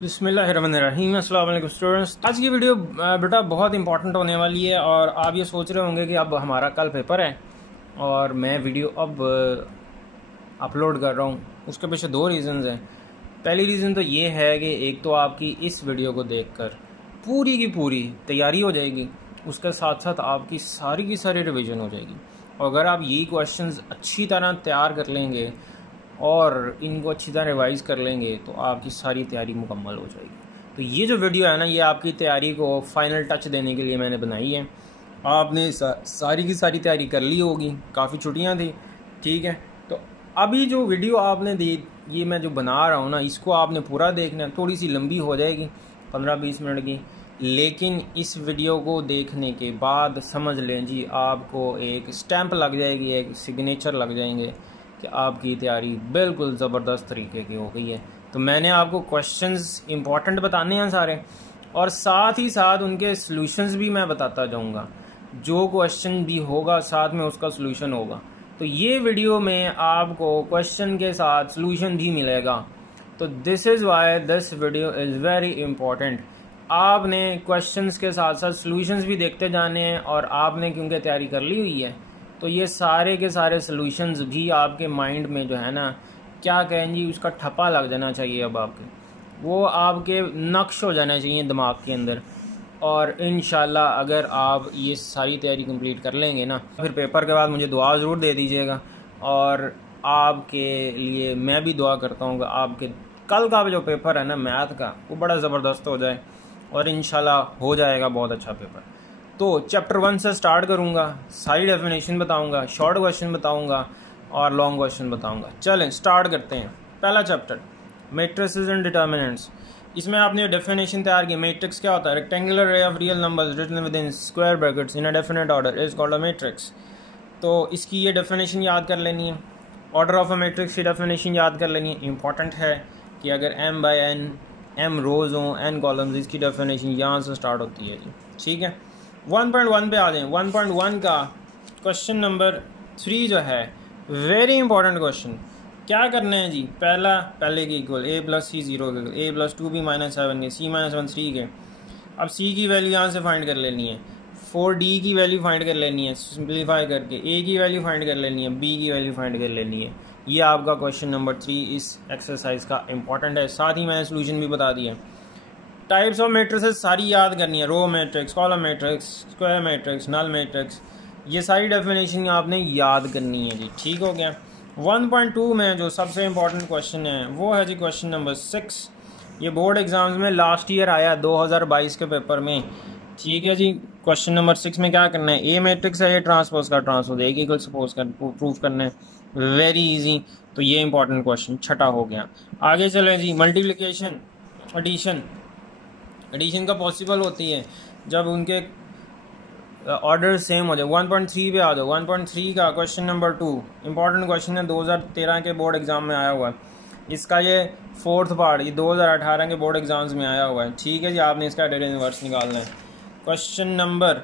बिस्मिल्लाहिर्रहमानिर्रहीम। अस्सलाम वालेकुम स्टूडेंट्स। आज की वीडियो बेटा बहुत इंपॉर्टेंट होने वाली है और आप ये सोच रहे होंगे कि अब हमारा कल पेपर है और मैं वीडियो अब अपलोड कर रहा हूँ। उसके पीछे दो रीज़न्स हैं। पहली रीज़न तो ये है कि एक तो आपकी इस वीडियो को देखकर पूरी की पूरी तैयारी हो जाएगी, उसके साथ साथ आपकी सारी की सारी रिवीजन हो जाएगी। और अगर आप यही क्वेश्चंस अच्छी तरह तैयार कर लेंगे और इनको अच्छी तरह रिवाइज़ कर लेंगे तो आपकी सारी तैयारी मुकम्मल हो जाएगी। तो ये जो वीडियो है ना, ये आपकी तैयारी को फाइनल टच देने के लिए मैंने बनाई है। आपने सारी की सारी तैयारी कर ली होगी, काफ़ी छुट्टियां थी, ठीक है। तो अभी जो वीडियो आपने दी, ये मैं जो बना रहा हूँ ना, इसको आपने पूरा देखना है। थोड़ी सी लंबी हो जाएगी, 15-20 मिनट की, लेकिन इस वीडियो को देखने के बाद समझ लें जी, आपको एक स्टैंप लग जाएगी, एक सिग्नेचर लग जाएंगे कि आपकी तैयारी बिल्कुल ज़बरदस्त तरीके की हो गई है। तो मैंने आपको क्वेश्चंस इंपॉर्टेंट बताने हैं सारे, और साथ ही साथ उनके सॉल्यूशंस भी मैं बताता जाऊंगा। जो क्वेश्चन भी होगा साथ में उसका सॉल्यूशन होगा। तो ये वीडियो में आपको क्वेश्चन के साथ सॉल्यूशन भी मिलेगा। तो this is why this video is very important. आपने क्वेश्चंस के साथ साथ सॉल्यूशंस भी देखते जाने हैं, और आपने क्योंकि तैयारी कर ली हुई है तो ये सारे के सारे सॉल्यूशंस भी आपके माइंड में जो है ना, क्या कहें जी, उसका ठप्पा लग जाना चाहिए। अब आपके वो आपके नक्श हो जाना चाहिए दिमाग के अंदर। और इंशाल्लाह अगर आप ये सारी तैयारी कंप्लीट कर लेंगे ना, फिर पेपर के बाद मुझे दुआ ज़रूर दे दीजिएगा। और आपके लिए मैं भी दुआ करता हूँ कि आपके कल का जो पेपर है ना मैथ का, वो बड़ा ज़बरदस्त हो जाए और इंशाल्लाह हो जाएगा बहुत अच्छा पेपर। तो चैप्टर 1 से स्टार्ट करूँगा, सारी डेफिनेशन बताऊँगा, शॉर्ट क्वेश्चन बताऊँगा और लॉन्ग क्वेश्चन बताऊँगा। चलें स्टार्ट करते हैं। पहला चैप्टर मैट्रिसेस एंड डिटर्मिनेंट्स। इसमें आपने डेफिनेशन तैयार की। मैट्रिक्स क्या होता है? Rectangular array of real numbers written within square brackets in a definite order is called a matrix. तो इसकी ये डेफिनेशन याद कर लेनी है। ऑर्डर ऑफ अ मैट्रिक्स की डेफिनेशन याद कर लेनी है। इंपॉर्टेंट है कि अगर m/n m रोज हों, n कॉलम्स, इसकी डेफिनेशन यहाँ से स्टार्ट होती है जी, ठीक है। 1.1 पे आ जाएं। 1.1 का क्वेश्चन नंबर 3 जो है, वेरी इंपॉर्टेंट क्वेश्चन। क्या करना है जी? पहले के इक्वल a + c 0 के, a + 2b - 7 के, c - 1 3 के। अब c की वैल्यू यहाँ से फाइंड कर लेनी है, 4d की वैल्यू फाइंड कर लेनी है सिंप्लीफाई करके, a की वैल्यू फाइंड कर लेनी है, b की वैल्यू फाइंड कर लेनी है। ये आपका क्वेश्चन नंबर 3 इस एक्सरसाइज का इंपॉर्टेंट है। साथ ही मैंने सोल्यूशन भी बता दिया। टाइप्स ऑफ मैट्रिसेस सारी याद करनी है। Row matrix, column matrix, square matrix, null matrix, ये सारी डेफिनेशन आपने याद करनी है जी, ठीक हो गया। 1.2 में जो सबसे इंपॉर्टेंट क्वेश्चन है वो है जी क्वेश्चन नंबर 6। ये बोर्ड एग्जाम्स में लास्ट ईयर आया 2022 के पेपर में, ठीक है जी। क्वेश्चन नंबर 6 में क्या करना है? ए मैट्रिक्स है, ये ट्रांसपोज का ट्रांसपोज, एक इक्वल सपोज कर प्रूफ करना है। Very easy. तो ये इंपॉर्टेंट क्वेश्चन छठा हो गया। आगे चले जी। मल्टीप्लिकेशन, एडिशन का पॉसिबल होती है जब उनके ऑर्डर सेम हो जाए। 1.3 पे आ जाओ। 1.3 का क्वेश्चन नंबर 2 इंपॉर्टेंट क्वेश्चन है, 2013 के बोर्ड एग्जाम में आया हुआ है। इसका ये 4th पार्ट ये 2018 के बोर्ड एग्जाम्स में आया हुआ है, ठीक है जी। आपने इसका डेटा इनवर्स निकालना है। क्वेश्चन नंबर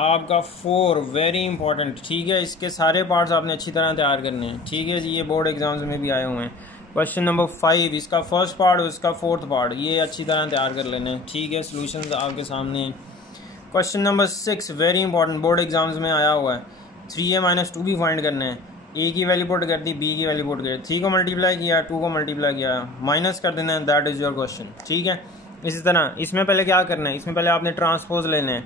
आपका 4 वेरी इंपॉर्टेंट, ठीक है। इसके सारे पार्ट्स आपने अच्छी तरह तैयार करने हैं, ठीक है जी। ये बोर्ड एग्जाम्स में भी आए हुए हैं। क्वेश्चन नंबर 5 इसका फर्स्ट पार्ट और इसका 4th पार्ट, ये अच्छी तरह तैयार कर लेने हैं, ठीक है। सॉल्यूशंस आपके सामने हैं। Question number 6 very important, board exams में आया हुआ है। 3a - 2b फाइंड करना है। a की वैल्यू पुट कर दी, b की वैल्यू पुट कर दी, 3 को मल्टीप्लाई किया, 2 को मल्टीप्लाई किया, माइनस कर देना है। दैट इज़ योर क्वेश्चन, ठीक है। इसी तरह इसमें पहले क्या करना है? इसमें पहले आपने ट्रांसपोज लेना है,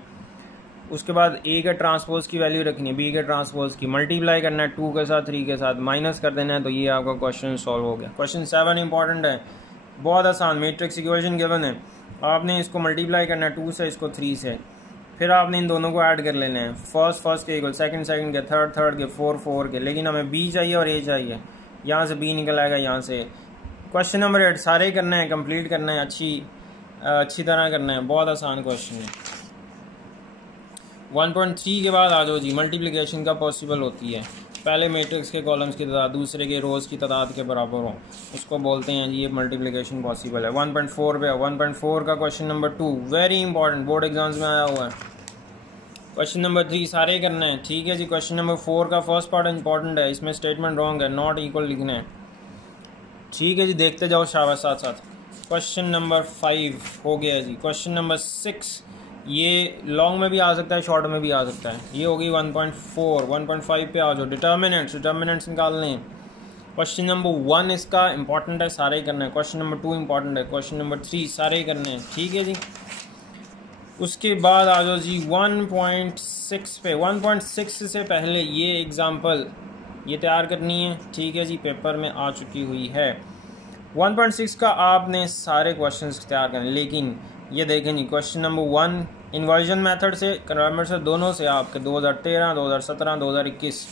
उसके बाद a के ट्रांसपोज की वैल्यू रखनी है, b के ट्रांसपोज की, मल्टीप्लाई करना है 2 के साथ, 3 के साथ, माइनस कर देना है। तो ये आपका क्वेश्चन सॉल्व हो गया। क्वेश्चन 7 इंपॉर्टेंट है, बहुत आसान। मैट्रिक्स इक्वेशन गिवन है, आपने इसको मल्टीप्लाई करना है 2 से, इसको 3 से, फिर आपने इन दोनों को ऐड कर लेना है। फर्स्ट के इक्वल, सेकंड के, थर्ड के, फोर के। लेकिन हमें b चाहिए और a चाहिए, यहाँ से b निकल आएगा यहाँ से। क्वेश्चन नंबर 8 सारे करना है, कंप्लीट करना है, अच्छी तरह करना है, बहुत आसान क्वेश्चन है। 1.3 के बाद आ जाओ जी। मल्टीप्लिकेशन का पॉसिबल होती है, पहले मैट्रिक्स के कॉलम्स की तादाद दूसरे के रोज़ की तादाद के बराबर हो, उसको बोलते हैं जी ये मल्टीप्लिकेशन पॉसिबल है। 1.4 पे 1.4 का question number 2 very important, board exams में आया हुआ है। क्वेश्चन नंबर 3 सारे करना है, ठीक है जी। क्वेश्चन नंबर 4 का फर्स्ट पार्ट इंपॉर्टेंट है, इसमें स्टेटमेंट रॉन्ग है, नॉट इक्वल लिखना है, ठीक है जी। देखते जाओ शाबाश साथ साथ। क्वेश्चन नंबर 5 हो गया जी। क्वेश्चन नंबर 6 ये लॉन्ग में भी आ सकता है, शॉर्ट में भी आ सकता है। ये होगी 1.4। 1.5 पे आ जाओ। डिटर्मिनेंट्स निकालने हैं। क्वेश्चन नंबर 1 इसका इंपॉर्टेंट है, सारे ही करना है। क्वेश्चन नंबर 2 इंपॉर्टेंट है। क्वेश्चन नंबर 3 सारे ही करने हैं, ठीक है जी। उसके बाद आ जाओ जी 1.6 पे। 1.6 से पहले ये एग्जाम्पल ये तैयार करनी है, ठीक है जी, पेपर में आ चुकी हुई है। 1.6 का आपने सारे क्वेश्चंस तैयार करने, लेकिन ये देखें जी, क्वेश्चन नंबर 1 इन्वर्जन मेथड से, कन्वर्ट से, दोनों से आपके 2013, 2017, 2021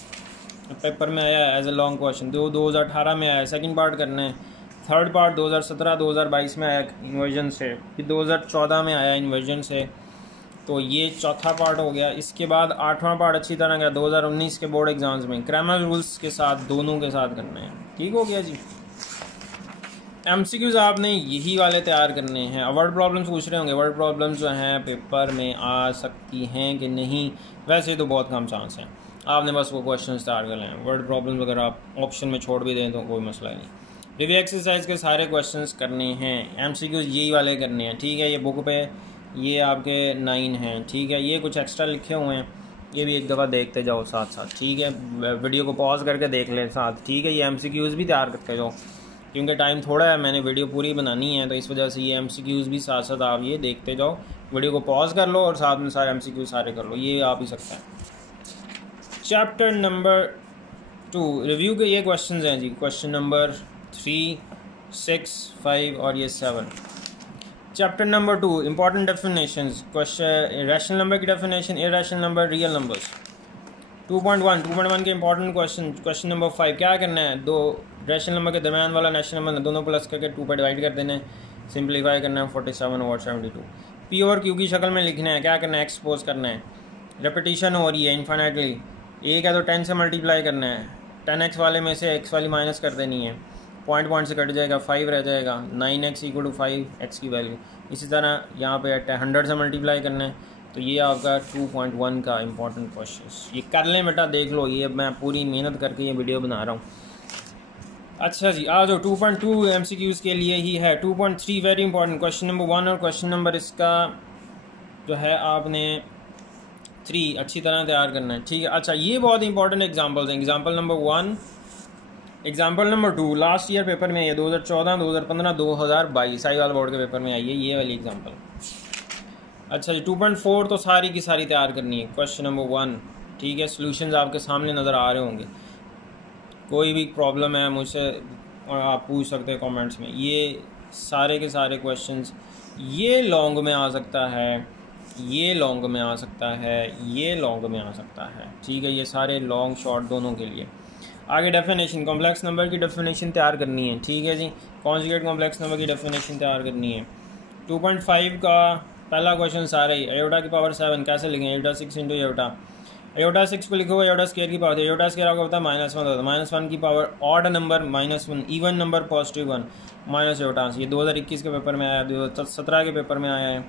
पेपर में आया एज ए लॉन्ग क्वेश्चन। 2018 में आया, सेकंड पार्ट करना है। थर्ड पार्ट 2017, 2022 में आया इन्वर्जन से, फिर 2014 में आया इन्वर्जन से, तो ये चौथा पार्ट हो गया। इसके बाद 8वां पार्ट अच्छी तरह गया 2019 के बोर्ड एग्जाम्स में, क्रैमर रूल्स के साथ, दोनों के साथ करना है, ठीक हो गया जी। एमसीक्यूज आपने यही वाले तैयार करने हैं। वर्ड प्रॉब्लम्स पूछ रहे होंगे, वर्ड प्रॉब्लम्स जो हैं पेपर में आ सकती हैं कि नहीं, वैसे तो बहुत कम चांस हैं। आपने बस वो क्वेश्चंस तैयार कर लें। वर्ड प्रॉब्लम्स अगर आप ऑप्शन में छोड़ भी दें तो कोई मसला नहीं। रिव्यू एक्सरसाइज के सारे क्वेश्चंस करने हैं, एमसीक्यूज यही वाले करने हैं, ठीक है। ये बुक पे ये आपके 9 हैं, ठीक है। ये कुछ एक्स्ट्रा लिखे हुए हैं, ये भी एक दफ़ा देखते जाओ साथ साथ, ठीक है। वीडियो को पॉज करके देख लें साथ, ठीक है। ये एमसीक्यूज भी तैयार करते जाओ, क्योंकि टाइम थोड़ा है, मैंने वीडियो पूरी बनानी है, तो इस वजह से ये एमसीक्यूज़ भी साथ साथ आप ये देखते जाओ। वीडियो को पॉज कर लो और साथ में सारे एमसीक्यू सारे कर लो, ये आप ही सकते हैं। चैप्टर नंबर 2 रिव्यू के ये क्वेश्चंस हैं जी। क्वेश्चन नंबर 3, 6, 5 और ये 7। Chapter number 2 important definitions. Question rational number की definition, irrational number, real numbers. 2.1 के इंपॉर्टेंट क्वेश्चन। क्वेश्चन नंबर 5 क्या करना है, दो रैशनल नंबर के दरमियान वाला नेशनल नंबर दोनों प्लस करके 2 पे डिवाइड कर देना है, सिंप्लीफाई करना है 47/72। पी और क्यू की शक्ल में लिखना है, क्या करना है, एक्सपोज करना है। रेपिटेशन हो रही है इन्फाइनाइटली, एक है तो 10 से मल्टीप्लाई करना है, 10x वाले में से x वाली माइनस कर देनी है, पॉइंट से कट जाएगा, 5 रह जाएगा, 9x = 5x की वैल्यू। इसी तरह यहाँ पे 100 से मल्टीप्लाई करना है, तो ये आपका 2.1 का इंपॉर्टेंट क्वेश्चन। ये कर लें बेटा, देख लो, ये मैं पूरी मेहनत करके ये वीडियो बना रहा हूँ। अच्छा जी, आ जाओ 2.2 एमसीक्यूज़ के लिए ही है। 2.3 वेरी इंपॉर्टेंट, क्वेश्चन नंबर 1 और क्वेश्चन नंबर इसका जो है आपने 3 अच्छी तरह तैयार करना है, ठीक है। अच्छा, ये बहुत इंपॉर्टेंट एग्जांपल्स हैं। Example number 1, example number 2 last year paper में है, 2014, 2015, 2022 साहिवाल बोर्ड के पेपर में आई है ये वाली एग्जांपल। अच्छा जी, 2.4 तो सारी की सारी तैयार करनी है। क्वेश्चन नंबर 1, ठीक है। सॉल्यूशंस आपके सामने नज़र आ रहे होंगे, कोई भी प्रॉब्लम है मुझसे आप पूछ सकते हैं कमेंट्स में। ये सारे के सारे क्वेश्चंस, ये लॉन्ग में आ सकता है, ये लॉन्ग में आ सकता है, ये लॉन्ग में आ सकता है, ठीक है। ये सारे लॉन्ग शॉर्ट दोनों के लिए। आगे डेफिनेशन, कॉम्प्लेक्स नंबर की डेफिनेशन तैयार करनी है, ठीक है जी। कॉन्जुगेट कॉम्प्लेक्स नंबर की डेफिनेशन तैयार करनी है। 2.5 का पहला क्वेश्चन सारा ही, एयोटा की पावर 7 कैसे लिखें, एयोटा 6 × एयोटा। एयोटा 6 को लिखोगे एयोटा स्क्वायर की पावर, एयोटा स्क्वायर आपको पता है -1 होता है, -1 की power odd number -1, even number +1 minus aorta. ये 2021 के पेपर में आया, 2017 के पेपर में आया है,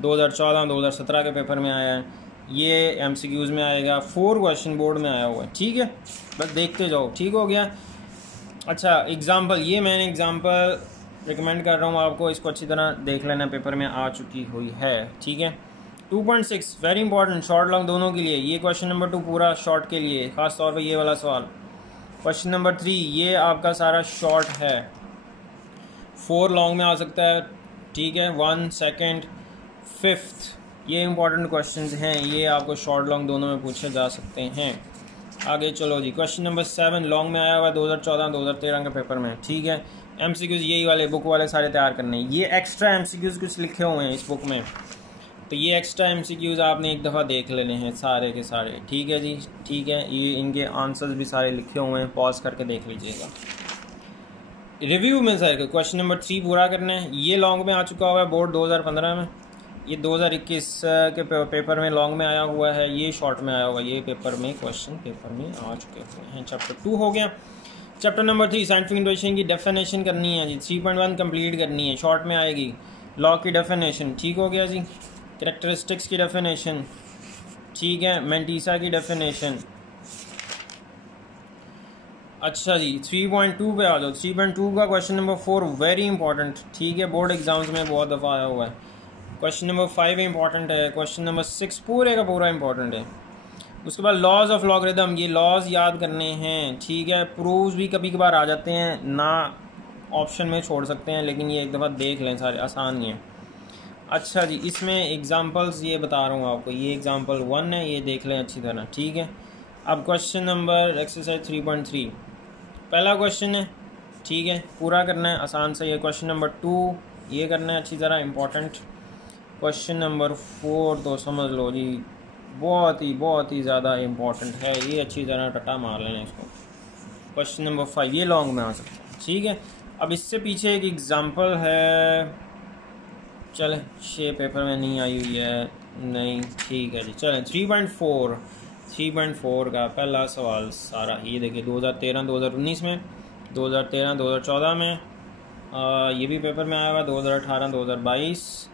2014, 2017 के पेपर में आया है, ये एमसीक्यूज़ में आएगा, 4 क्वेश्चन बोर्ड में आया हुआ है, ठीक है। बस देखते जाओ, ठीक हो गया। अच्छा, एग्जाम्पल, ये मैंने एग्जाम्पल रिकमेंड कर रहा हूँ आपको, इसको अच्छी तरह देख लेना, पेपर में आ चुकी हुई है, ठीक है। 2.6 वेरी इंपॉर्टेंट, शॉर्ट लॉन्ग दोनों के लिए। ये क्वेश्चन नंबर 2 पूरा शॉर्ट के लिए, ख़ास तौर पे ये वाला सवाल। क्वेश्चन नंबर 3 ये आपका सारा शॉर्ट है, 4 लॉन्ग में आ सकता है, ठीक है। 1, 2, 5 ये इंपॉर्टेंट क्वेश्चंस हैं, ये आपको शॉर्ट लॉन्ग दोनों में पूछे जा सकते हैं। आगे चलो जी, क्वेश्चन नंबर 7 लॉन्ग में आया हुआ है 2014, 2013 के पेपर में, ठीक है। एमसीक्यूज़ यही वाले बुक वाले सारे तैयार करने हैं। ये एक्स्ट्रा एमसीक्यूज़ कुछ लिखे हुए हैं इस बुक में, तो ये एक्स्ट्रा एमसीक्यूज़ आपने एक दफ़ा देख लेने हैं सारे के सारे, ठीक है जी, ठीक है। ये इनके आंसर्स भी सारे लिखे हुए हैं, पॉज करके देख लीजिएगा। रिव्यू में सर क्वेश्चन नंबर 3 पूरा करना है। ये लॉन्ग में आ चुका हुआ है बोर्ड 2015 में, ये 2021 के पेपर में लॉन्ग में आया हुआ है, ये शॉर्ट में आया हुआ है, ये पेपर में क्वेश्चन पेपर में आ चुके हुए हैं। चैप्टर 2 हो गया। चैप्टर नंबर 3 साइंटिफिक इंटुइशन की डेफिनेशन करनी है जी, 3.1 कंप्लीट करनी है, शॉर्ट में आएगी। लॉ की डेफिनेशन, ठीक हो गया जी। कैरेक्टरिस्टिक्स की डेफिनेशन, ठीक है। मेंटीसा की डेफिनेशन, अच्छा जी 3.2 पे आ जाओ। 3.2 का क्वेश्चन नंबर 4 वेरी इंपॉर्टेंट, ठीक है, बोर्ड एग्जाम्स में बहुत दफ़ा आया हुआ है। क्वेश्चन नंबर 5 इंपॉर्टेंट है। क्वेश्चन नंबर 6 पूरे का पूरा इंपॉर्टेंट है। उसके बाद लॉज ऑफ लॉगरिदम, ये लॉज याद करने हैं, ठीक है। प्रूव्स भी कभी कभार आ जाते हैं ना, ऑप्शन में छोड़ सकते हैं, लेकिन ये एक दफ़ा देख लें, सारे आसान ही हैं। अच्छा जी, इसमें एग्जांपल्स ये बता रहा हूँ आपको, ये एग्जांपल 1 है, ये देख लें अच्छी तरह, ठीक है। अब क्वेश्चन नंबर एक्सरसाइज 3.3 पहला क्वेश्चन है, ठीक है, पूरा करना है आसान से। ये क्वेश्चन नंबर 2 ये करना है अच्छी तरह, इंपॉर्टेंट। क्वेश्चन नंबर 4 तो समझ लो जी बहुत ही ज़्यादा इम्पोर्टेंट है, ये अच्छी तरह टटा मार लेना इसको। क्वेश्चन नंबर 5 ये लॉन्ग में आ सकता है, ठीक है। अब इससे पीछे एक एग्जांपल है, चले ये पेपर में नहीं आई हुई है, नहीं, ठीक है जी, चलें 3.4 का पहला सवाल सारा ये देखिए 2013-2019 में, 2013-2014 में, ये भी पेपर में आया हुआ 2018-2022,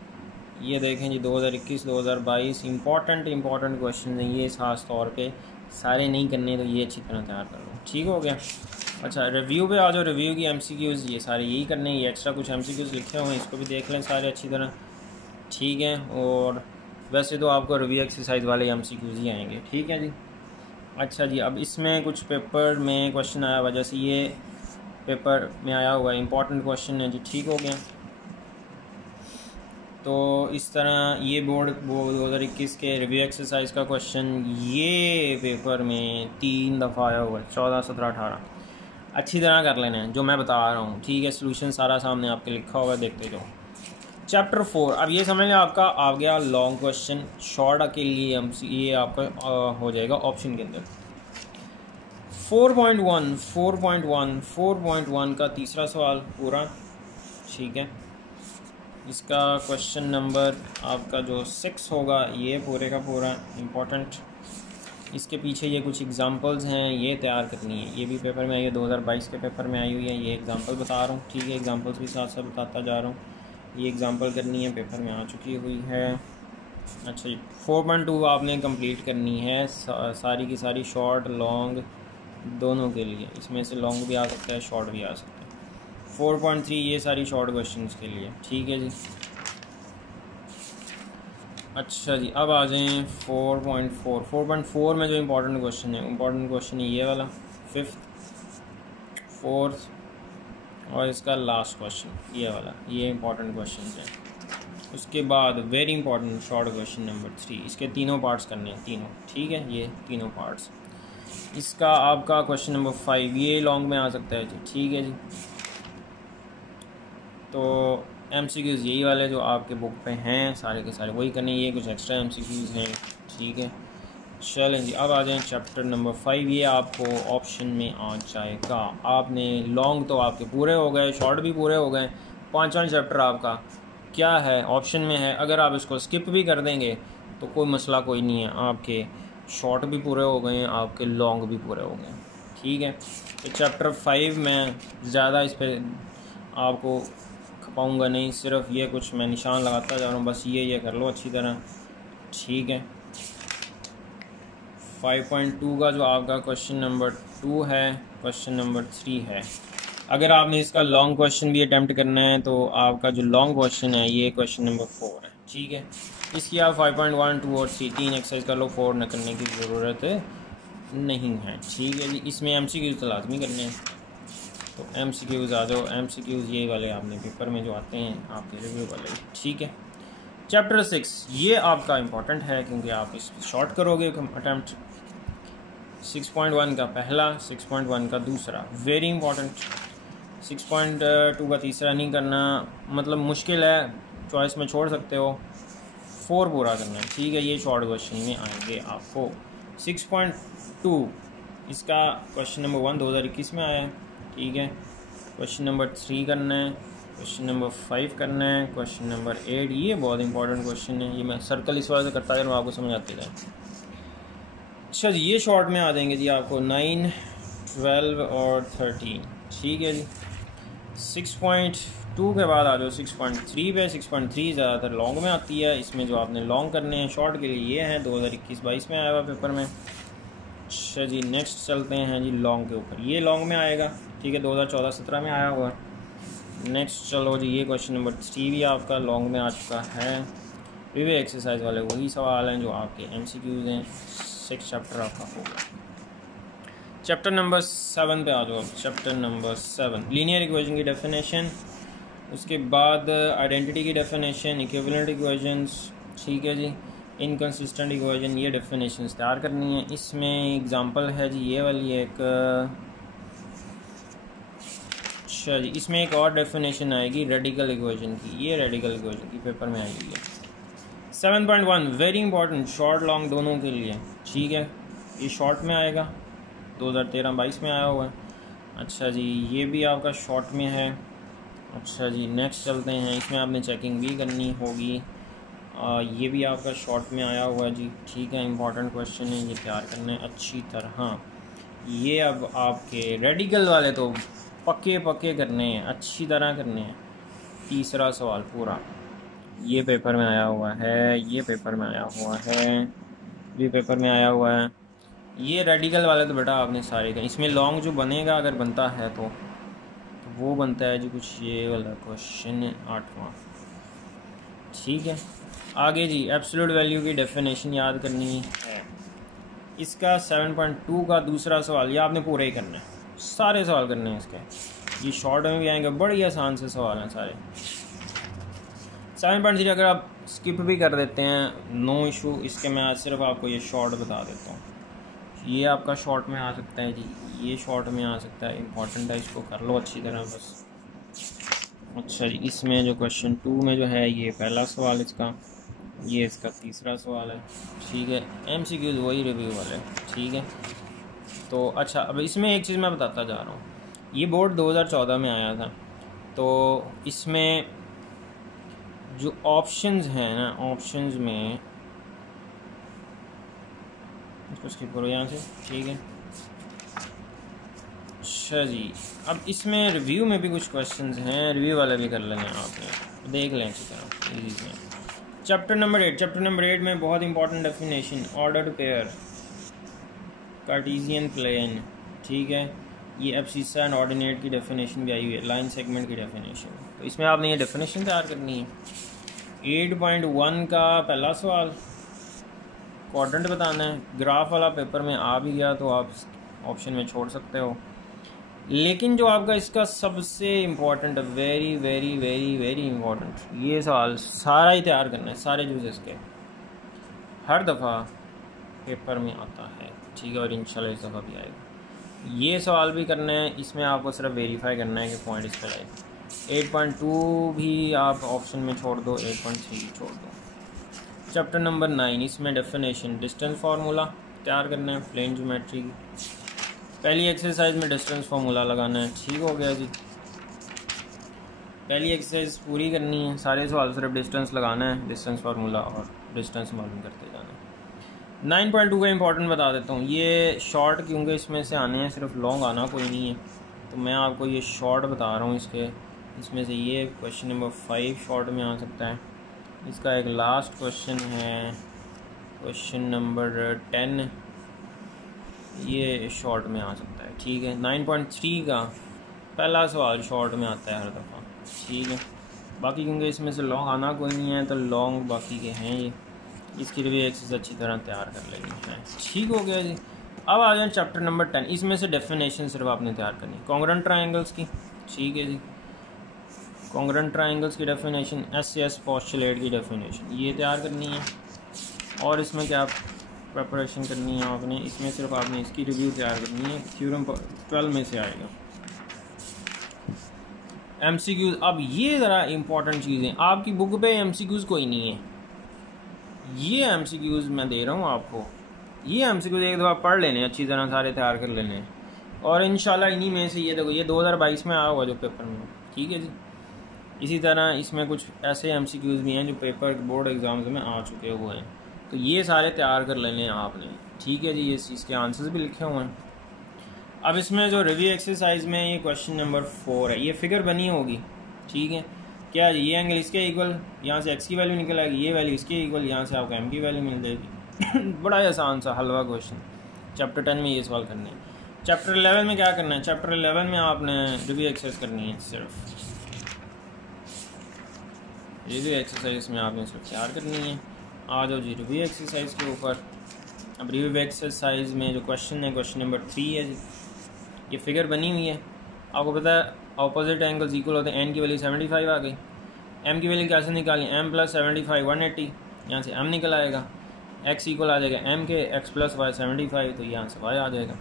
ये देखें जी 2021-2022। इंपॉर्टेंट क्वेश्चन हैं ये, खास तौर पे सारे नहीं करने, तो ये अच्छी तरह तैयार कर लो, ठीक हो गया। अच्छा रिव्यू पे आ जाओ। रिव्यू की MCQs ये सारे यही करने हैं, ये एक्स्ट्रा कुछ MCQs लिखे हुए हैं, इसको भी देख लें सारे अच्छी तरह, ठीक है। और वैसे तो आपको रिव्यू एक्सरसाइज वाले MCQs ही आएंगे, ठीक है जी। अच्छा जी, अब इसमें कुछ पेपर में क्वेश्चन आया हुआ, जैसे ये पेपर में आया हुआ है, इंपॉर्टेंट क्वेश्चन है जी, ठीक हो गया। तो इस तरह ये बोर्ड 2021 के रिव्यू एक्सरसाइज का क्वेश्चन ये पेपर में 3 दफ़ा आया हुआ है, 14, 17, 18। अच्छी तरह कर लेना है जो मैं बता रहा हूँ, ठीक है। सोल्यूशन सारा सामने आपके लिखा होगा, देखते जाओ। चैप्टर 4, अब ये समझ लें आपका आ गया लॉन्ग क्वेश्चन, शॉर्ट के लिए ये आपका हो जाएगा ऑप्शन के अंदर। 4.1 का तीसरा सवाल पूरा, ठीक है। इसका क्वेश्चन नंबर आपका जो 6 होगा, ये पूरे का पूरा इम्पोर्टेंट। इसके पीछे ये कुछ एग्जांपल्स हैं, ये तैयार करनी है, ये भी पेपर में आई है, 2022 के पेपर में आई हुई है। ये एग्जांपल बता रहा हूँ, ठीक है, एग्जांपल्स भी साथ साथ बताता जा रहा हूँ। ये एग्जांपल करनी है, पेपर में आ चुकी हुई है। अच्छा जी 4.2 आपने कंप्लीट करनी है, सारी की सारी, शॉर्ट लॉन्ग दोनों के लिए। इसमें से लॉन्ग भी आ सकता है, शॉर्ट भी आ सकता है। 4.3 ये सारी शॉर्ट क्वेश्चंस के लिए, ठीक है जी। अच्छा जी, अब आ जाएं 4.4 में जो इम्पोर्टेंट क्वेश्चन है ये वाला, 5th, 4th और इसका लास्ट क्वेश्चन ये वाला, ये इम्पोर्टेंट क्वेश्चन है। उसके बाद very important short question number 3, इसके तीनों पार्ट्स करने हैं, तीनों, ठीक है, ये तीनों पार्ट्स। इसका आपका क्वेश्चन नंबर 5 ये लॉन्ग में आ सकता है जी, ठीक है जी। तो MCQs यही वाले जो आपके बुक पे हैं, सारे के सारे वही करने, ये कुछ एक्स्ट्रा MCQs हैं, ठीक है। चलें जी, अब आ जाएं चैप्टर नंबर 5, ये आपको ऑप्शन में आ जाएगा। आपने लॉन्ग तो आपके पूरे हो गए, शॉर्ट भी पूरे हो गए, 5वां चैप्टर आपका क्या है, ऑप्शन में है। अगर आप इसको स्किप भी कर देंगे तो कोई मसला कोई नहीं है, आपके शॉर्ट भी पूरे हो गए हैं, आपके लॉन्ग भी पूरे हो गए, ठीक है। तो चैप्टर 5 में ज़्यादा इस पर आपको खपाऊँगा नहीं, सिर्फ ये कुछ मैं निशान लगाता जा रहा हूँ, बस ये कर लो अच्छी तरह, ठीक है। 5.2 का जो आपका क्वेश्चन नंबर 2 है, क्वेश्चन नंबर 3 है। अगर आपने इसका लॉन्ग क्वेश्चन भी अटैम्प्ट करना है तो आपका जो लॉन्ग क्वेश्चन है ये क्वेश्चन नंबर 4 है, ठीक है। इसकी आप 5.1, 2 और 3 तीन एक्सरसाइज कर लो, 4 न करने की ज़रूरत नहीं है, ठीक है जी। इसमें MCQs तो लाजमी करने हैं, तो MCQs आ जाओ। MCQs ये वाले आपने पेपर में जो आते हैं आपके रिव्यू वाले, ठीक है। चैप्टर 6 ये आपका इम्पोर्टेंट है क्योंकि आप इस शॉर्ट करोगे अटैम्प्ट। 6.1 का पहला, 6.1 का दूसरा, वेरी इंपॉर्टेंट। 6.2 का तीसरा नहीं करना, मतलब मुश्किल है, चॉइस में छोड़ सकते हो। 4 पूरा करना है, ठीक है, ये शॉर्ट क्वेश्चन में आएंगे आपको। 6.2 इसका क्वेश्चन नंबर 1 2021 में आया है, ठीक है। क्वेश्चन नंबर 3 करना है, क्वेश्चन नंबर 5 करना है, क्वेश्चन नंबर 8 ये बहुत इंपॉर्टेंट क्वेश्चन है, ये मैं सर्कल इस वजह से करता है आपको समझ आती है। अच्छा जी, ये शॉर्ट में आ जाएंगे जी आपको 9, 12 और 13, ठीक है जी। 6.2 के बाद आ जाओ 6.3 पे। 6.3 ज़्यादातर लॉन्ग में आती है, इसमें जो आपने लॉन्ग करने हैं शॉर्ट के लिए ये है, 2021-22 में आया हुआ पेपर में। अच्छा जी, नेक्स्ट चलते हैं जी लॉन्ग के ऊपर। ये लॉन्ग में आएगा, ठीक है, 2014-17 में आया हुआ। नेक्स्ट चलो जी, ये क्वेश्चन नंबर 3 भी आपका लॉन्ग में आ चुका है। रिव्यू एक्सरसाइज वाले वही सवाल हैं जो आपके MCQs हैं। 6 चैप्टर आपका होगा। चैप्टर नंबर 7 पे आ जाओ। चैप्टर नंबर 7 लीनियर इक्वेशन की डेफिनेशन, उसके बाद आइडेंटिटी की डेफिनेशन, इक्विवेलेंट इक्वेशंस, ठीक है जी, इनकंसिस्टेंट इक्वेशन, ये डेफिनेशंस तैयार करनी है। इसमें एग्जांपल है जी ये वाली एक, अच्छा जी, इसमें एक और डेफिनेशन आएगी रेडिकल इक्वेशन की। ये रेडिकल इक्वेशन की पेपर में आई हुई है। 7.1 वेरी इंपॉर्टेंट, शॉर्ट लॉन्ग दोनों के लिए, ठीक है। ये शॉर्ट में आएगा, 2013-22 में आया हुआ है। अच्छा जी, ये भी आपका शॉर्ट में है। अच्छा जी, नेक्स्ट चलते हैं। इसमें आपने चेकिंग भी करनी होगी। ये भी आपका शॉर्ट में आया हुआ है जी, ठीक है। इंपॉर्टेंट क्वेश्चन है, ये तैयार करना है अच्छी तरह। ये अब आपके रेडिकल वाले तो पक्के करने हैं, अच्छी तरह करने हैं। तीसरा सवाल पूरा ये पेपर में आया हुआ है, ये पेपर में आया हुआ है, ये पेपर में आया हुआ है। ये रेडिकल वाले तो बेटा आपने सारे का, इसमें लॉन्ग जो बनेगा अगर बनता है तो वो बनता है जी कुछ ये वाला क्वेश्चन 8वां, ठीक है। आगे जी एब्सोल्यूट वैल्यू की डेफिनेशन याद करनी है। इसका 7.2 का दूसरा सवाल ये आपने पूरा ही करना है, सारे सवाल करने हैं इसके। ये शॉर्ट में भी आएंगे, बड़ी आसान से सवाल हैं सारे। 7.3 अगर आप स्किप भी कर देते हैं नो इशू, इसके मैं आज सिर्फ आपको ये शॉर्ट बता देता हूँ। ये आपका शॉर्ट में आ सकता है जी, ये शॉर्ट में आ सकता है, इंपॉर्टेंट है, इसको कर लो अच्छी तरह बस। अच्छा जी, इसमें जो क्वेश्चन 2 में जो है ये पहला सवाल इसका, ये इसका तीसरा सवाल है, ठीक है। MCQs वही रिव्यू वाले, ठीक है। तो अच्छा, अब इसमें एक चीज़ मैं बताता जा रहा हूँ। ये बोर्ड 2014 में आया था, तो इसमें जो ऑप्शंस हैं ना, ऑप्शंस में इसको स्किप करो यहाँ से, ठीक है। अच्छा जी, अब इसमें रिव्यू में भी कुछ क्वेश्चंस हैं, रिव्यू वाले भी कर लेना आपने, देख लें अच्छी तरह इजी में। चैप्टर नंबर 8 में बहुत important definition, ordered pair, Cartesian plane, ठीक है। ये एब्सिसा एंड ऑर्डिनेट की डेफिनेशन भी आई हुई है, लाइन सेगमेंट की डेफिनेशन। तो इसमें आपने ये डेफिनेशन तैयार करनी है। 8.1 का पहला सवाल, क्वाड्रेंट बताना है। ग्राफ वाला पेपर में आ भी गया तो आप ऑप्शन में छोड़ सकते हो, लेकिन जो आपका इसका सबसे important, very very very very important, ये सवाल सारा ही तैयार करना है, सारे यूजेस के, हर दफ़ा पेपर में आता है, ठीक है, और इंशाल्लाह इस दफ़ा भी आएगा। ये सवाल भी करना है, इसमें आपको सिर्फ वेरीफाई करना है कि पॉइंट इस पर आए। 8.2 भी आप ऑप्शन में छोड़ दो, 8.3 भी छोड़ दो। चैप्टर नंबर 9, इसमें डेफिनेशन, डिस्टेंस फार्मूला तैयार करना है, प्लेन ज्योमेट्री की। पहली एक्सरसाइज में डिस्टेंस फार्मूला लगाना है, ठीक हो गया जी। पहली एक्सरसाइज पूरी करनी है, सारे सवाल सिर्फ डिस्टेंस लगाना है, डिस्टेंस फार्मूला और डिस्टेंस मालूम करते जाना है। 9.2 का इंपॉर्टेंट बता देता हूँ। ये शॉर्ट क्योंकि इसमें से आने हैं, सिर्फ लॉन्ग आना कोई नहीं है, तो मैं आपको ये शॉर्ट बता रहा हूँ इसके। इसमें से ये क्वेश्चन नंबर 5 शॉर्ट में आ सकता है। इसका एक लास्ट क्वेश्चन है, क्वेश्चन नंबर 10, ये शॉर्ट में आ सकता है, ठीक है। 9.3 का पहला सवाल शॉर्ट में आता है हर दफ़ा, ठीक है। बाकी क्योंकि इसमें से लॉन्ग आना कोई नहीं है तो लॉन्ग बाकी के हैं ये, इसकी भी एक्सरसाइज अच्छी तरह तैयार कर लेनी है, ठीक हो गया जी। अब आ जाए चैप्टर नंबर 10, इसमें से डेफिनेशन सिर्फ आपने तैयार करनी है कॉन्ग्रुएंट ट्रायंगल्स की, ठीक है जी। कॉन्ग्रुएंट ट्रायंगल्स की डेफिनेशन, SCS पोस्टुलेट की डेफिनेशन, ये तैयार करनी है। और इसमें क्या प्रिपरेशन करनी है आपने, इसमें सिर्फ आपने इसकी रिव्यू तैयार करनी है, थ्योरम 12 में से आएगा। MCQs, अब ये ज़रा इंपॉर्टेंट चीज़ें, आपकी बुक पे MCQs कोई नहीं है, ये MCQs मैं दे रहा हूँ आपको। ये MCQs एक दफ़ा पढ़ लेने, अच्छी तरह सारे तैयार कर लेने, और इंशाल्लाह इन्हीं में से ये देखो, ये 2022 में आया हुआ जो पेपर में, ठीक है जी। इसी तरह इसमें कुछ ऐसे MCQs भी हैं जो पेपर बोर्ड एग्ज़ाम्स में आ चुके हुए हैं, तो ये सारे तैयार कर लेने आपने, ठीक है जी। ये इसके आंसर्स भी लिखे हुए हैं। अब इसमें जो रिव्यू एक्सरसाइज में ये क्वेश्चन नंबर 4 है, ये फिगर बनी होगी, ठीक है। क्या ये एंगल इसके इक्वल, यहाँ से x की वैल्यू निकल आएगी, ये वैल्यू इसके इक्वल, यहाँ से आपको m की वैल्यू मिल जाएगी। बड़ा आसान सा हलवा क्वेश्चन, चैप्टर 10 में ये सवाल करने हैं। चैप्टर 11 में क्या करना है? चैप्टर 11 में आपने रिव्यू एक्सरसाइज करनी है, सिर्फ रिव्यू एक्सरसाइज में आपने सिर्फ तैयार करनी है। आ जाओ जी रिव्यू एक्सरसाइज के ऊपर। अब रिव्यू एक्सरसाइज में जो क्वेश्चन है, क्वेश्चन नंबर 3 है जी। ये फिगर बनी हुई है, आपको पता है ऑपोजिट एंगल्स इक्वल होते हैं। एन की वैल्यू 75 आ गई, एम की वैल्यू कैसे निकाली? एम प्लस 75 180, यहाँ से एम निकल आएगा। एक्स इक्वल आ जाएगा एम के, एक्स प्लस वाई 75, तो यहाँ से वाई आ जाएगा।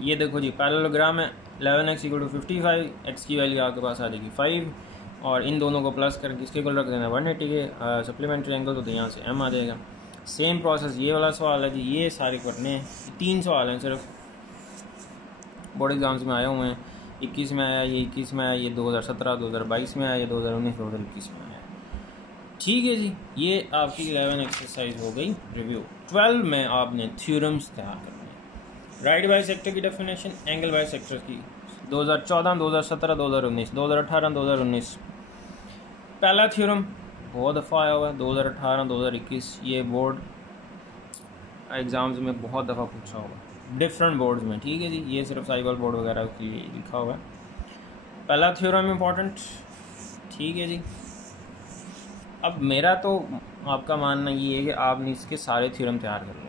ये देखो जी पैरेललोग्राम है, 11x इक्वल टू 55, एक्स की वैल्यू आपके पास आ जाएगी 5, और इन दोनों को प्लस करके इसके इक्वल रख देना 180 के सप्लीमेंट्री एंगल, तो यहाँ से एम आ जाएगा। सेम प्रोसेस ये वाला सवाल है जी, ये सारे करने हैं। 3 सवाल हैं सिर्फ, बोर्ड एग्जाम्स में आए हुए हैं। 21 में आया, ये 21 में आया, ये 2017 2022 में आया, ये 2019 2021 में आया। ठीक है जी, ये आपकी 11 एक्सरसाइज हो गई रिव्यू। 12 में आपने थ्योरम्स तैयार करने हैं। राइट बाई सेक्टर की डेफिनेशन, एंगल बाई सेक्टर की 2014 2017 2019 2018 2019। पहला थ्योरम बहुत दफ़ा आया हुआ है, 2018 2021, ये बोर्ड एग्ज़ाम्स में बहुत दफ़ा पूछा हुआ डिफरेंट बोर्ड्स में। ठीक है जी, ये सिर्फ साइबल बोर्ड वगैरह के लिए लिखा हुआ है। पहला थ्योरम इम्पॉर्टेंट, ठीक है जी। अब मेरा तो आपका मानना ये है कि आपने इसके सारे थ्योरम तैयार कर लो।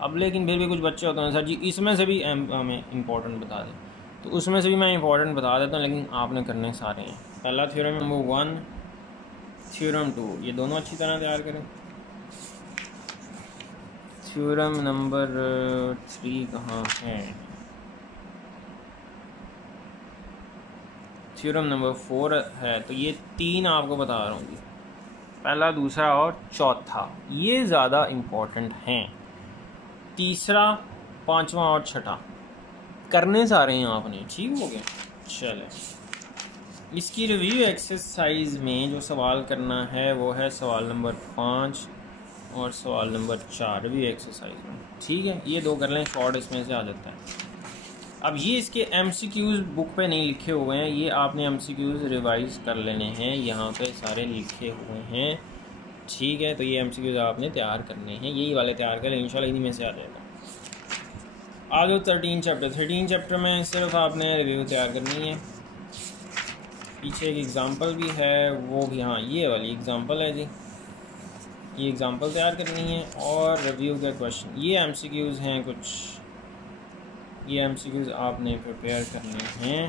अब लेकिन फिर भी कुछ बच्चे होते हैं सर जी इसमें से भी हमें इम्पोर्टेंट बता दें, तो उसमें से भी मैं इम्पोर्टेंट बता देता हूँ, लेकिन आपने करने सारे हैं। पहला थ्योरम नंबर 1, थ्योरम 2, ये दोनों अच्छी तरह तैयार करें। थ्योरम नंबर 3 कहाँ है? थ्योरम नंबर 4 है, तो ये 3 आपको बता रहा हूँ जी, पहला दूसरा और चौथा, ये ज़्यादा इम्पोर्टेंट हैं। तीसरा, पांचवा और छठा करने सारे हैं आपने, ठीक हो गया। चले, इसकी रिव्यू एक्सरसाइज में जो सवाल करना है वो है सवाल नंबर 5 और सवाल नंबर 4 रिव्यू एक्सरसाइज में, ठीक है। ये 2 कर लें, शॉर्ट इसमें से आ जाता है। अब ये इसके MCQs बुक पे नहीं लिखे हुए हैं, ये आपने MCQs रिवाइज कर लेने हैं, यहाँ पे सारे लिखे हुए हैं, ठीक है। तो ये MCQs आपने तैयार करने हैं, यही वाले तैयार करें, इंशाल्लाह इन्हीं में से आ जाएगा। आ जाओ 13 चैप्टर में सिर्फ आपने रिव्यू तैयार करनी है। पीछे एक एग्ज़ाम्पल भी है, वो भी, हाँ ये वाली एग्ज़ाम्पल है जी, ये एग्ज़ाम्पल तैयार करनी है और रिव्यू के क्वेश्चन, ये MCQs हैं कुछ, ये MCQs आपने प्रिपेयर करने हैं।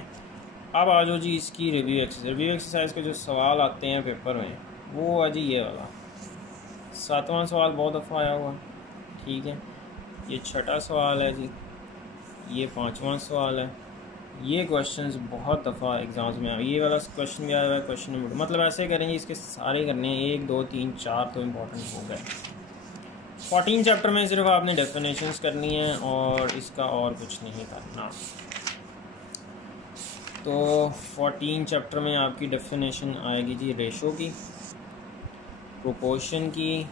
अब आ जाओ जी इसकी रिव्यू एक्सरसाइज के जो सवाल आते हैं पेपर में, वो है जी ये वाला 7वां सवाल, बहुत दफ़ा आया हुआ, ठीक है। ये 6ठा सवाल है जी, ये 5वां सवाल है। ये क्वेश्चंस बहुत दफ़ा एग्ज़ाम्स में आए, ये वाला क्वेश्चन भी आया हुआ है, क्वेश्चन नंबर, मतलब ऐसे करेंगे इसके सारे करने हैं, 1 2 3 4 तो इम्पोर्टेंट हो गए। 14 चैप्टर में सिर्फ आपने डेफिनेशंस करनी है और इसका और कुछ नहीं करना। तो 14 चैप्टर में आपकी डेफिनेशन आएगी जी रेशो की, प्रोपोर्शन की,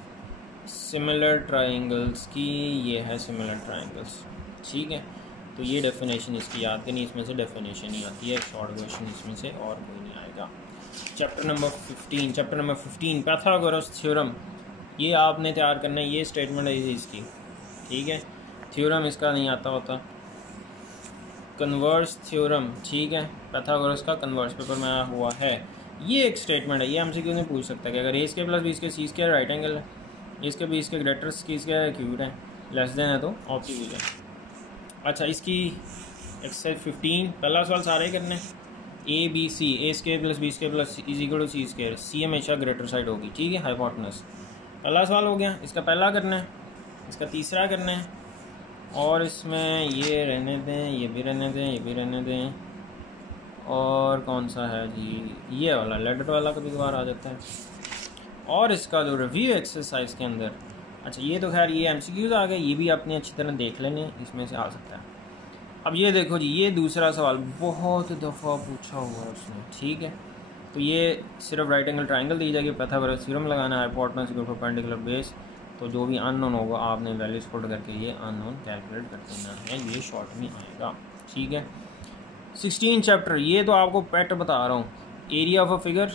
सिमिलर ट्रायंगल्स की, ये है सिमिलर ट्रायंगल्स, ठीक है। तो ये डेफिनेशन इसकी याद करनी, इसमें से डेफिनेशन ही आती है, शॉर्ट क्वेश्चन इसमें से और कोई नहीं आएगा। चैप्टर नंबर 15 पाइथागोरस थ्योरम, ये आपने तैयार करना है, ये स्टेटमेंट है इसकी, ठीक है। थ्योरम इसका नहीं आता होता। कन्वर्स थ्योरम, ठीक है, पाइथागोरस का कन्वर्स पेपर में आया हुआ है, ये एक स्टेटमेंट है, ये हमसे क्यों नहीं पूछ सकता कि अगर ए स्क्वायर प्लस बी स्क्वायर सी स्क्वायर राइट एंगल है, ए स्क्वायर बी स्क्वायर ग्रेटर सी स्क्वायर क्यूब है, लेस देन है तो ऑप्टिट्यूड है। अच्छा, इसकी एक्सरसाइज 15, पहला सवाल सारे करने, A B C, A square plus B square plus is equal to C square, C हमेशा ग्रेटर साइड होगी, ठीक है, हाइपोटेनस। पहला सवाल हो गया, इसका पहला करना है, इसका तीसरा करना है, और इसमें ये रहने दें, ये भी रहने दें, ये भी रहने दें, और कौन सा है जी, ये वाला लेटर वाला कभी कभार आ जाता है। और इसका जो रिव्यू एक्सरसाइज के अंदर, अच्छा ये तो खैर ये MCQs आ गए, ये भी आपने अच्छी तरह देख लेने, इसमें से आ सकता है। अब ये देखो जी, ये दूसरा सवाल बहुत दफ़ा पूछा हुआ है उसने, ठीक है। तो ये सिर्फ राइट एंगल ट्रायंगल दी जाएगी, पाइथागोरस थ्योरम लगाना है, hypotenuse equal to perpendicular base, तो जो भी अननोन होगा आपने वैल्यूज पुट करके ये अननोन कैलकुलेट कर देना है, ये शॉर्ट में आएगा, ठीक है। 16 चैप्टर, ये तो आपको पेट बता रहा हूँ, area of a figure,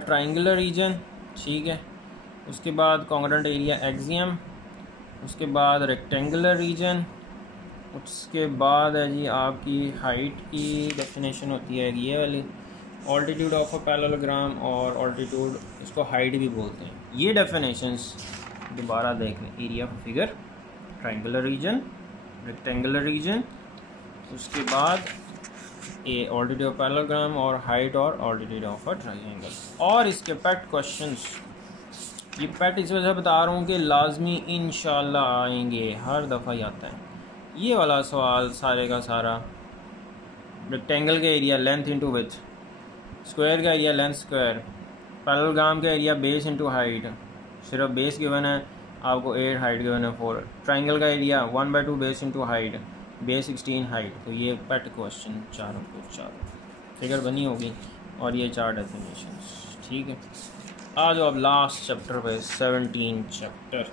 triangular region, ठीक है। उसके बाद कॉन्ग्रुएंट एरिया एक्सियम, उसके बाद रेक्टेंगुलर रीजन, उसके बाद है जी आपकी हाइट की डेफिनेशन होती है ये वाली, ऑल्टीट्यूड ऑफ अ पैरेललोग्राम, और ऑल्टीट्यूड इसको हाइट भी बोलते हैं। ये डेफिनेशंस दोबारा देख लें, area of figure, triangular region, rectangular region, उसके बाद ये ऑल्टीट्यूड ऑफ पैरेललोग्राम और हाइट और ऑल्टीट्यूड ऑफ अ ट्रायंगल। और इसके पेट क्वेश्चंस, ये पेट इस वजह से बता रहा हूँ कि लाजमी इंशाल्लाह आएंगे, हर दफ़ा ही आता है ये वाला सवाल सारे का सारा। रेक्टेंगल का area length into width, square का एरिया लेंथ स्क्वायर, पैरेललोग्राम का एरिया बेस इंटू हाइट, सिर्फ बेस गिवन है आपको 8, हाइट गिवन है 4। ट्रायंगल का area 1/2 base into height, base 16 height. तो ये पेट क्वेश्चन चारों को चारों फिगर बनी होगी और ये 4 डेफिनेशंस, ठीक है। आ जाओ अब लास्ट चैप्टर पे, 17 चैप्टर।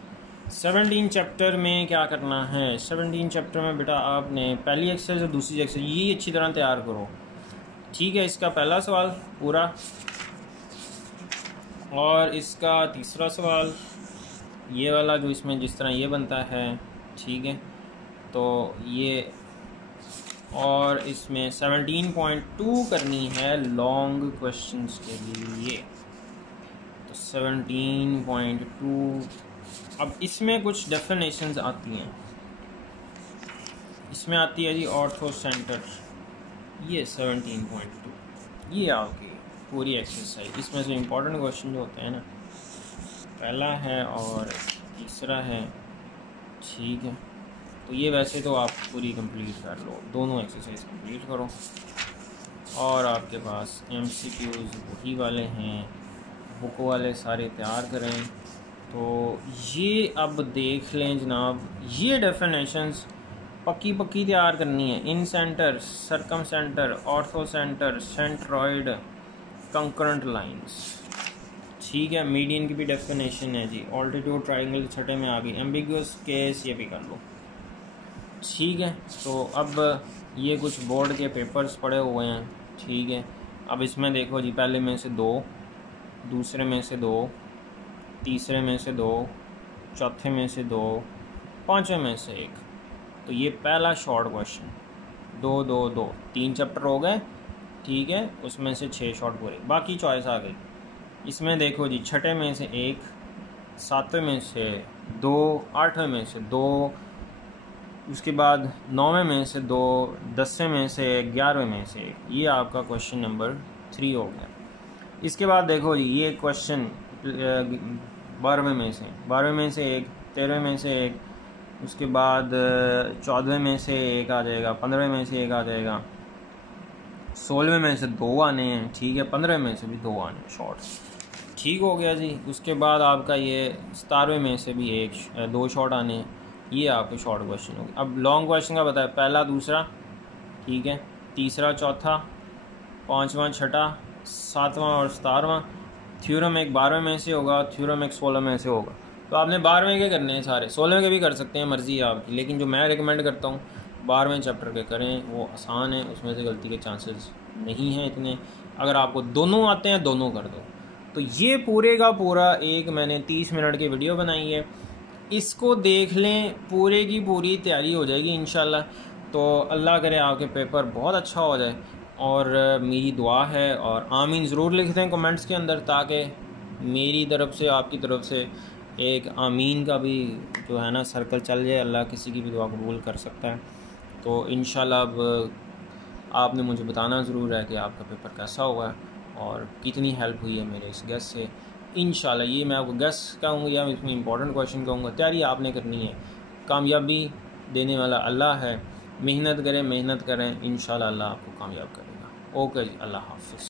17 चैप्टर में क्या करना है? 17 चैप्टर में बेटा आपने पहली एक्सरसाइज और दूसरी एक्सरसाइज ये अच्छी तरह तैयार करो, ठीक है। इसका पहला सवाल पूरा और इसका तीसरा सवाल ये वाला जो इसमें जिस तरह ये बनता है, ठीक है। तो ये और इसमें 17.2 करनी है लॉन्ग क्वेश्चंस के लिए। तो 17.2, अब इसमें कुछ डेफिनेशंस आती हैं। इसमें आती है जी ऑर्थो सेंटर, ये 17.2, ये आपकी पूरी एक्सरसाइज। इसमें से इम्पोर्टेंट क्वेश्चन जो होते हैं ना, पहला है और तीसरा है, ठीक है। तो ये वैसे तो आप पूरी कंप्लीट कर लो, दोनों एक्सरसाइज कंप्लीट करो। और आपके पास MCQs वही वाले हैं, बुक वाले सारे तैयार करें। तो ये अब देख लें जनाब, ये डेफिनेशंस पक्की पक्की तैयार करनी है। Incentre, circumcentre, orthocentre, centroid, concurrent lines, ठीक है। मीडियन की भी डेफिनेशन है जी, ऑल्टीट्यूड ट्रायंगल छठे में आ गई, एम्बिगुअस केस ये भी कर लो, ठीक है। तो अब ये कुछ बोर्ड के पेपर्स पड़े हुए हैं, ठीक है। अब इसमें देखो जी, पहले में से 2, दूसरे में से 2, तीसरे में से 2, चौथे में से 2, पाँचवें में से 1। तो ये पहला शॉर्ट क्वेश्चन, 2 2 2, 3 चैप्टर हो गए, ठीक है। उसमें से 6 शॉर्ट पूरे, बाकी चॉइस आ गई। इसमें देखो जी, छठे में से 1, सातवें में से 2, आठवें में से 2, उसके बाद 9वें में से 2, 10वें में से 1, 11वें में से 1। ये आपका क्वेश्चन नंबर 3 हो गया। इसके बाद देखो जी, ये क्वेश्चन 12वें में से 1, 13वें में से 1, उसके बाद 14वें में से 1 आ जाएगा, 15वें में से 1 आ जाएगा, 16वें में से 2 आने हैं, ठीक है। 15वें में से भी 2 आने हैं शॉर्ट्स, ठीक हो गया जी। उसके बाद आपका ये 17वें में से भी 2 शॉर्ट आने हैं, ये आपके शॉर्ट क्वेश्चन होंगे। अब लॉन्ग क्वेश्चन का बताया, पहला, दूसरा, ठीक है, तीसरा, चौथा, पाँचवा, छठा, सातवां और 17वां। थ्योरम एक 12वें में से होगा, थ्योरम एक 16 में से होगा। तो आपने 12वें के करने हैं सारे, 16वें के भी कर सकते हैं, मर्ज़ी है आपकी। लेकिन जो मैं रिकमेंड करता हूँ 12वें चैप्टर के करें, वो आसान है, उसमें से गलती के चांसेस नहीं हैं इतने। अगर आपको दोनों आते हैं, दोनों कर दो। तो ये पूरे का पूरा एक मैंने 30 मिनट की वीडियो बनाई है, इसको देख लें, पूरे की पूरी तैयारी हो जाएगी इंशाल्लाह। तो अल्लाह करे आपके पेपर बहुत अच्छा हो जाए, और मेरी दुआ है। और आमीन ज़रूर लिख दें कमेंट्स के अंदर, ताकि मेरी तरफ से, आपकी तरफ से एक आमीन का भी जो है ना सर्कल चल जाए। अल्लाह किसी की भी दुआ कबूल कर सकता है। तो इंशाल्लाह अब आपने मुझे बताना ज़रूर है कि आपका पेपर कैसा हुआ और कितनी हेल्प हुई है मेरे इस गेस से। इंशाल्लाह ये मैं आपको गेस कहूँगा या इसमें इंपॉर्टेंट क्वेश्चन कहूँगा। तैयारी आपने करनी है, कामयाबी देने वाला अल्लाह है। मेहनत करें, इंशाल्लाह अल्लाह आपको कामयाब करेगा। ओके जी, अल्लाह हाफ़िज़।